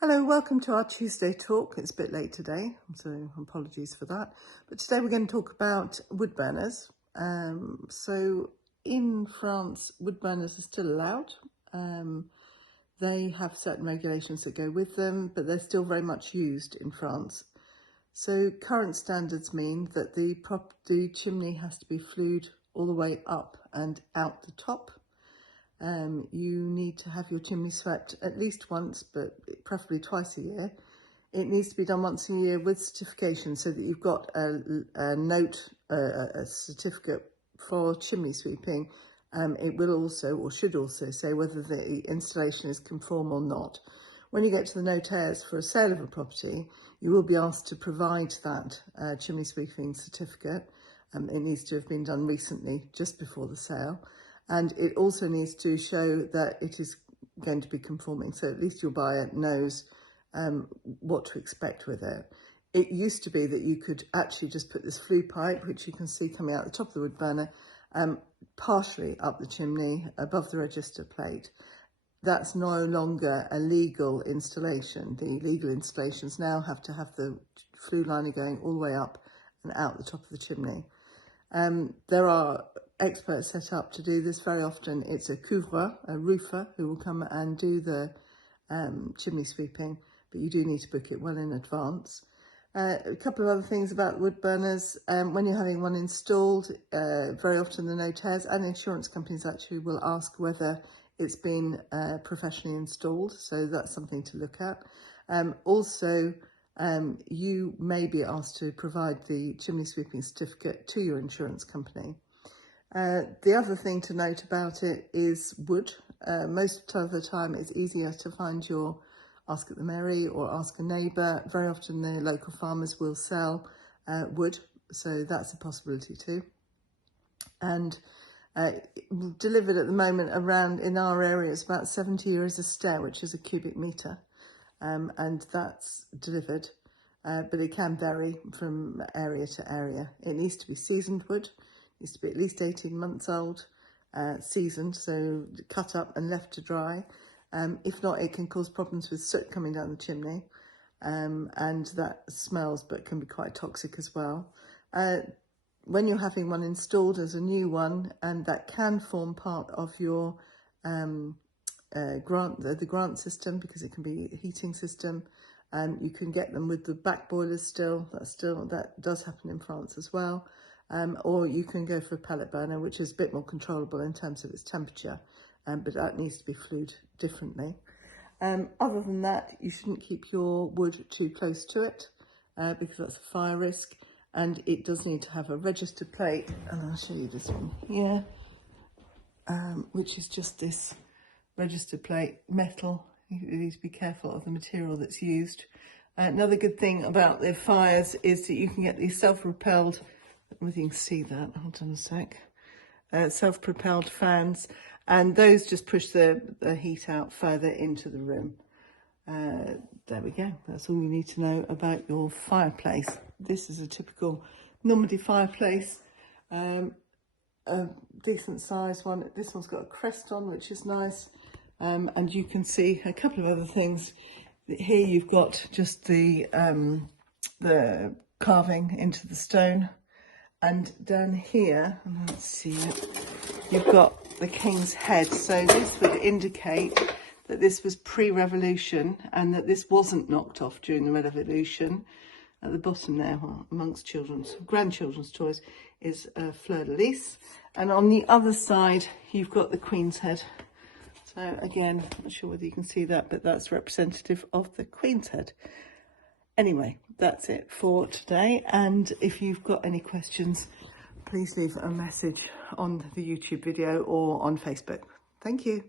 Hello, welcome to our Tuesday talk. It's a bit late today, so apologies for that. But today we're going to talk about wood burners. So in France, wood burners are still allowed. They have certain regulations that go with them, but they're still very much used in France. So current standards mean that the chimney has to be flued all the way up and out the top. You need to have your chimney swept at least once, but preferably twice a year. It needs to be done once a year with certification, so that you've got a note, a certificate for chimney sweeping. It will also, or should also, say whether the installation is conform or not. When you get to the notaires for a sale of a property, you will be asked to provide that chimney sweeping certificate. It needs to have been done recently, just before the sale. And it also needs to show that it is going to be conforming, so at least your buyer knows what to expect with it. It used to be that you could actually just put this flue pipe, which you can see coming out the top of the wood burner, partially up the chimney above the register plate. That's no longer a legal installation. The legal installations now have to have the flue liner going all the way up and out the top of the chimney. There are experts set up to do this. Very often it's a couvreur, a roofer, who will come and do the chimney sweeping, but you do need to book it well in advance. A couple of other things about wood burners. When you're having one installed, very often the notaires and insurance companies actually will ask whether it's been professionally installed, so that's something to look at. Also, you may be asked to provide the chimney sweeping certificate to your insurance company. The other thing to note about it is wood. Most of the time it's easier to find your ask at the Mairie or ask a neighbour. Very often the local farmers will sell wood, so that's a possibility too. And delivered at the moment around in our area, it's about 70 euros a stair, which is a cubic metre. And that's delivered, but it can vary from area to area. It needs to be seasoned wood, it needs to be at least 18 months old, seasoned, so cut up and left to dry. If not, it can cause problems with soot coming down the chimney, and that smells but can be quite toxic as well. When you're having one installed as a new one, and that can form part of your the grant system, because it can be a heating system. You can get them with the back boilers still. That does happen in France as well. Or you can go for a pellet burner, which is a bit more controllable in terms of its temperature, but that needs to be flued differently. Other than that, you shouldn't keep your wood too close to it, because that's a fire risk, and it does need to have a register plate, and I'll show you this one here, which is just this register plate, metal. You need to be careful of the material that's used. Another good thing about the fires is that you can get these self-propelled, I don't know if you can see that, hold on a sec, self-propelled fans, and those just push the heat out further into the room. There we go, that's all you need to know about your fireplace. This is a typical Normandy fireplace, a decent sized one. This one's got a crest on, which is nice. And you can see a couple of other things. Here you've got just the carving into the stone, and down here, let's see it, you've got the king's head. So this would indicate that this was pre-revolution and that this wasn't knocked off during the revolution. At the bottom there, well, amongst grandchildren's toys, is a fleur-de-lis, and on the other side you've got the queen's head. So again, I'm not sure whether you can see that, but that's representative of the Queen's head. Anyway, that's it for today. And if you've got any questions, please leave a message on the YouTube video or on Facebook. Thank you.